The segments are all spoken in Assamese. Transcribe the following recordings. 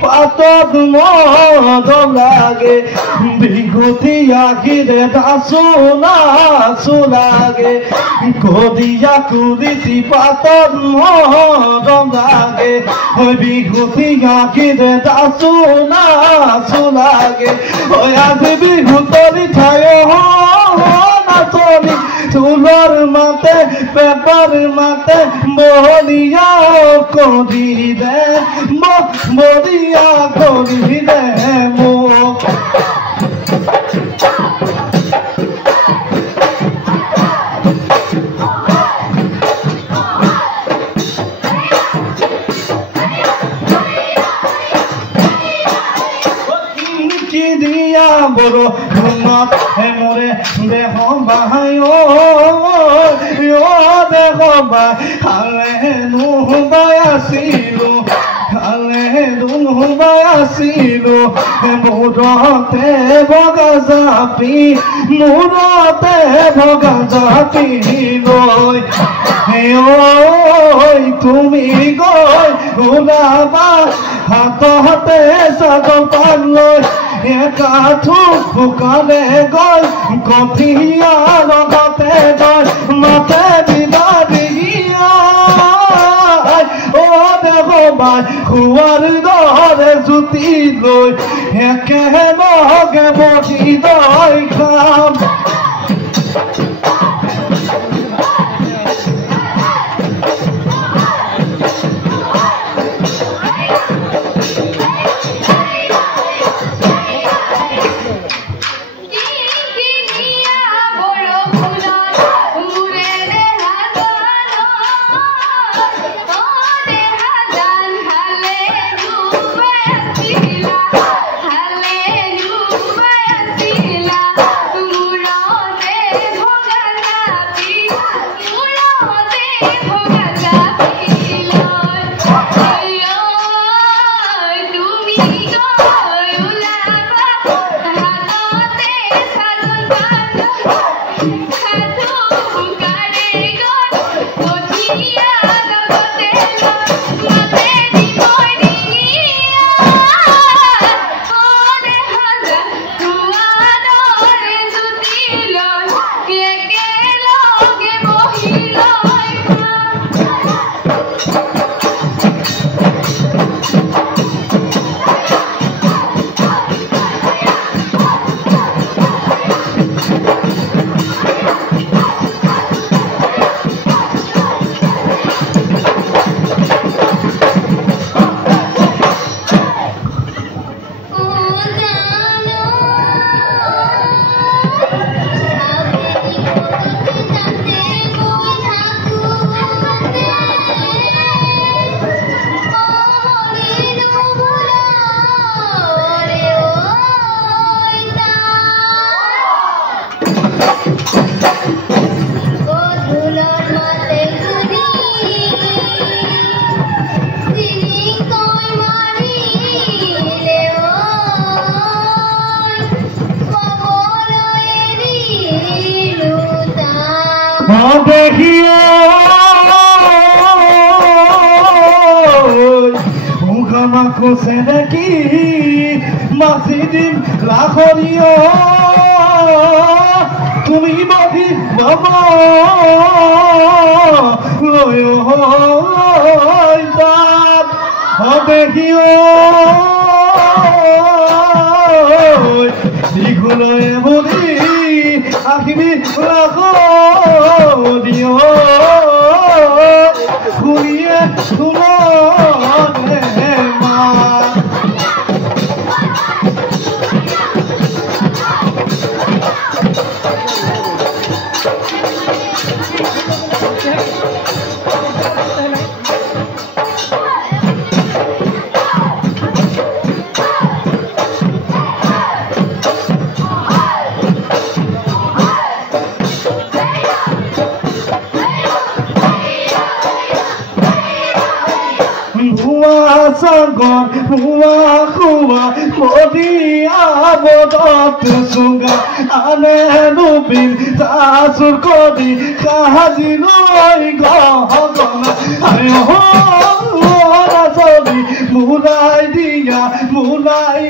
Patod modom lage bigoti agire dasuna sulage kodiya kuditi patod modom lage bigoti agire dasuna sulage oy aze bihutori thayo na toli tulor mate pepar mate boliya kodi de boliya kodi de mo boro mat emore deho bahayo yo deho ba hale nu bayasilu hale nu bayasilu murote bogazapi murote bogazapi loy oy tumi goy ulaba hatote sagopan loy Ekatu fukale goy kotiya rogate goy mate bidadiya o dego bai huar dore zuti loy eke moge boti doy kam আমাকো সেনেকি মাছি দিম লাখনীয় তুমি বাধি বাবা লয় তাত হবেহিও দীঘলয়ে বুলি আহিবি লাখ দিয় শুনিয়ে শুনে মা Sanggon huwa modi abodot sunga ane nubin tasur kodi kahajinoi gohogona ayo ora sobi mulai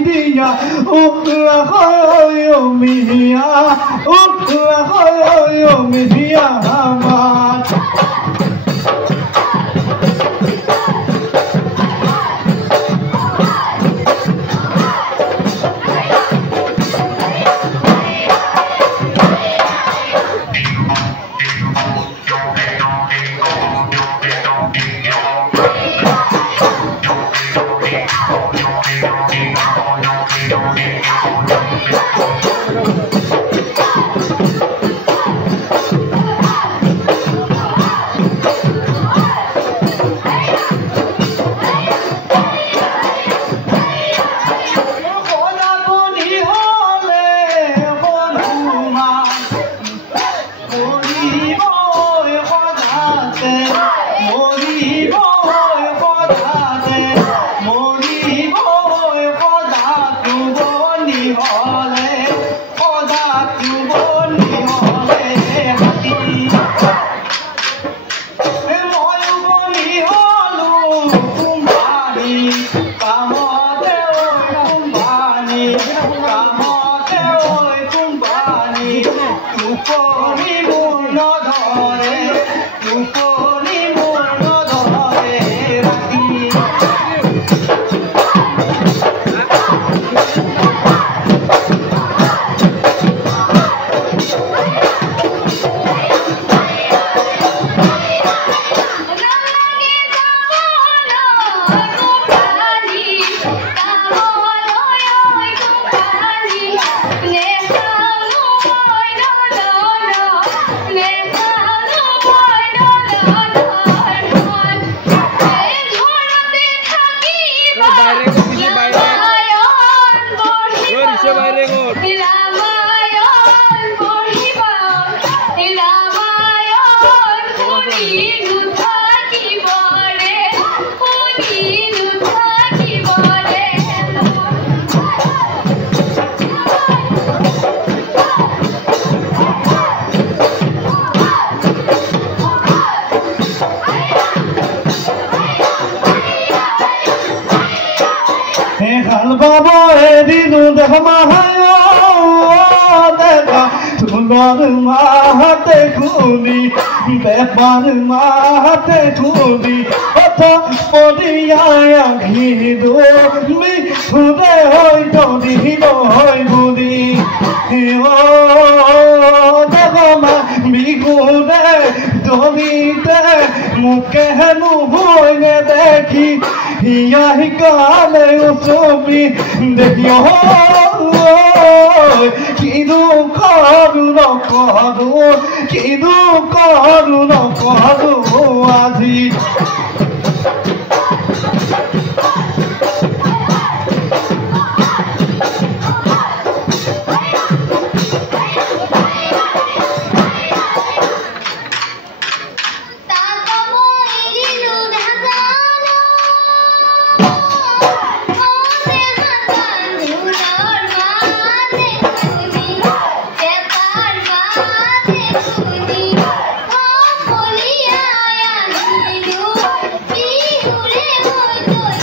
dia ukla khoyo mihia amat Babo edinu dehmahayo deka tulor mahate kuni bepar mahate kuni otho podiya ghido mi thude hoy dodido hoy budi o degoma bigude donite mukehnu hoyne dekhi yahi kale usobi dekhiyo kidu karu no karu aji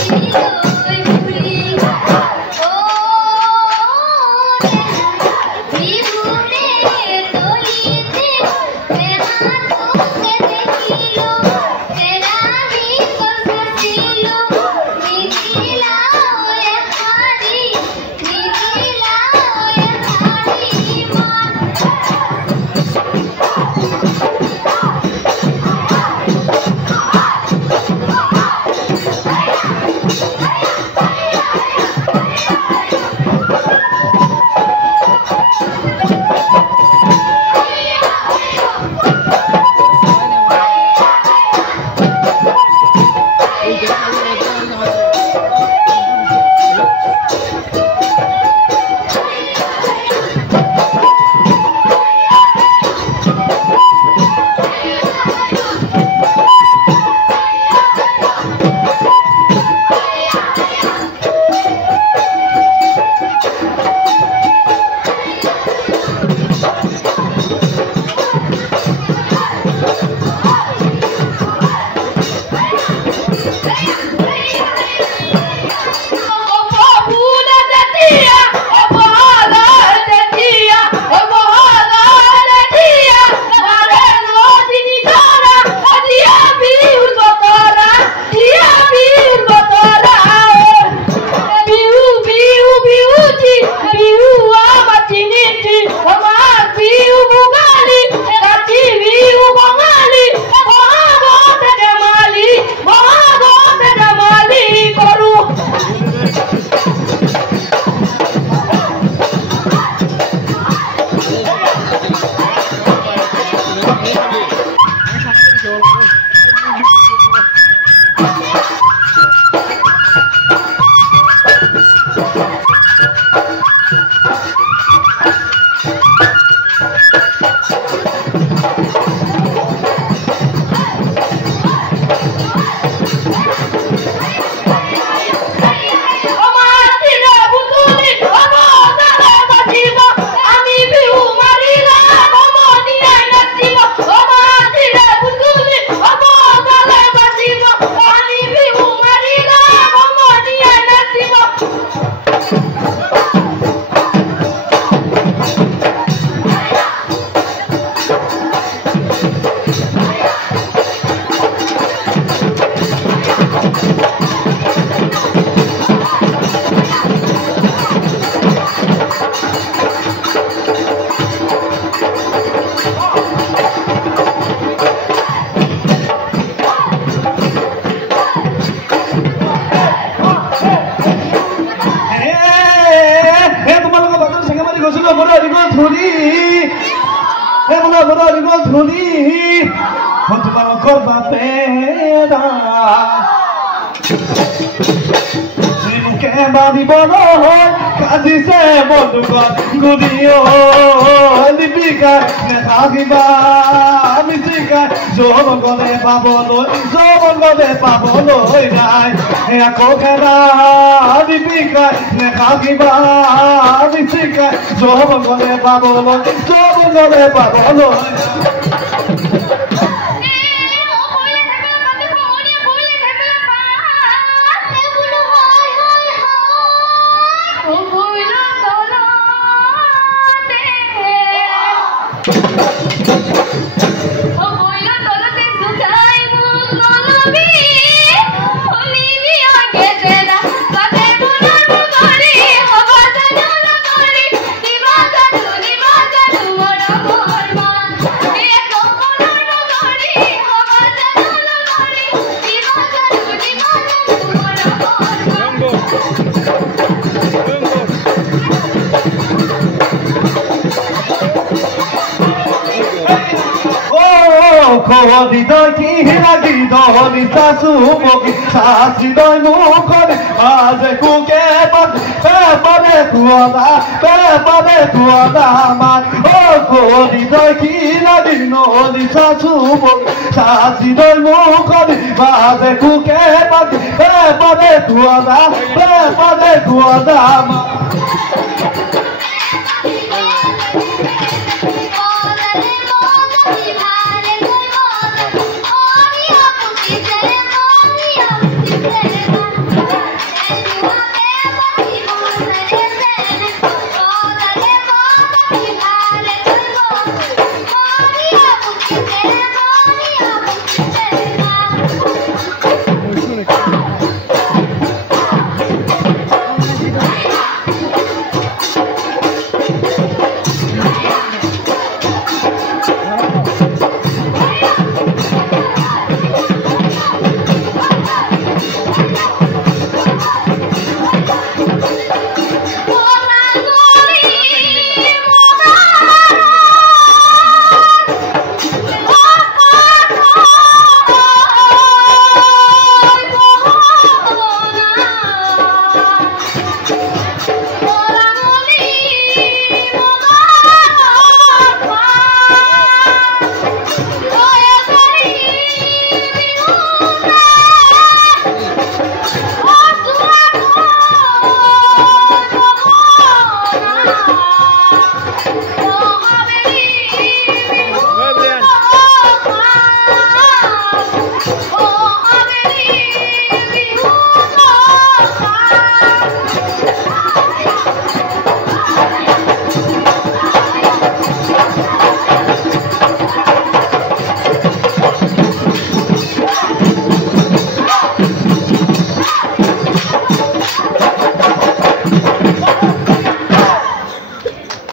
Thank you. ধুলি এমলা বড় ধুলি তোমার বাপেরা মুখে বাঁধিব নহয় কাজিছে বন্ধুকত গুদিও লিপিকাই নেথাকিবা মিচিকাই যৌৱন পাবলৈ নাই আকৌ খেলা লিপিকাই নেথাকিবা মিচিকাই যৌৱন পাবলৈ Khodi doi ki hilagi doi sasu bogi sasi doi mukoni aze kuke pade tuada mat oh khodi doi ki hilagi doi sasu bogi sasi doi mukoni aze kuke pade tuada mat